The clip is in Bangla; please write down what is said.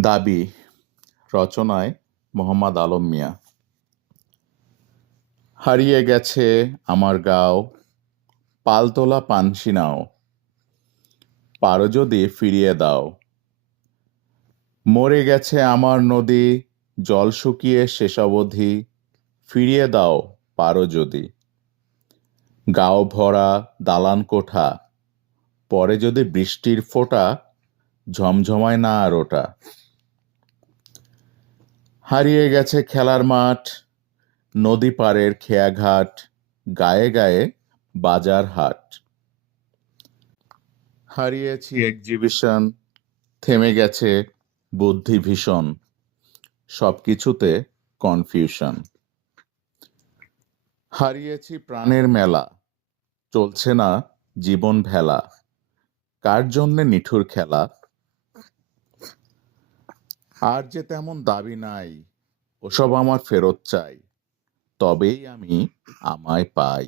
দাবি, রচনায় মোহাম্মদ আলম মিয়া। হারিয়ে গেছে আমার গাও, পালতোলা পানসি নাও। পারো যদি ফিরিয়ে দাও। মরে গেছে আমার নদী, জল শুকিয়ে শেষ অবধি ফিরিয়ে দাও, পারো যদি। গাও ভরা দালান কোঠা, পরে যদি বৃষ্টির ফোঁটা ঝমঝমায় না আর ওটা। হারিয়ে গেছে খেলার মাঠ, নদী পাড়ের খেয়াঘাট, গায়ে গায়ে বাজার হাট। হারিয়েছি এক্সিবিশন থেমে গেছে বুদ্ধি ভীষণ, সবকিছুতে কনফিউশন হারিয়েছি প্রাণের মেলা, চলছে না জীবন ভেলা, কার জন্যে নিঠুর খেলা? আর যে তেমন দাবি নাই ওসব আমার ফেরত চাই তবেই আমি আমায় পাই।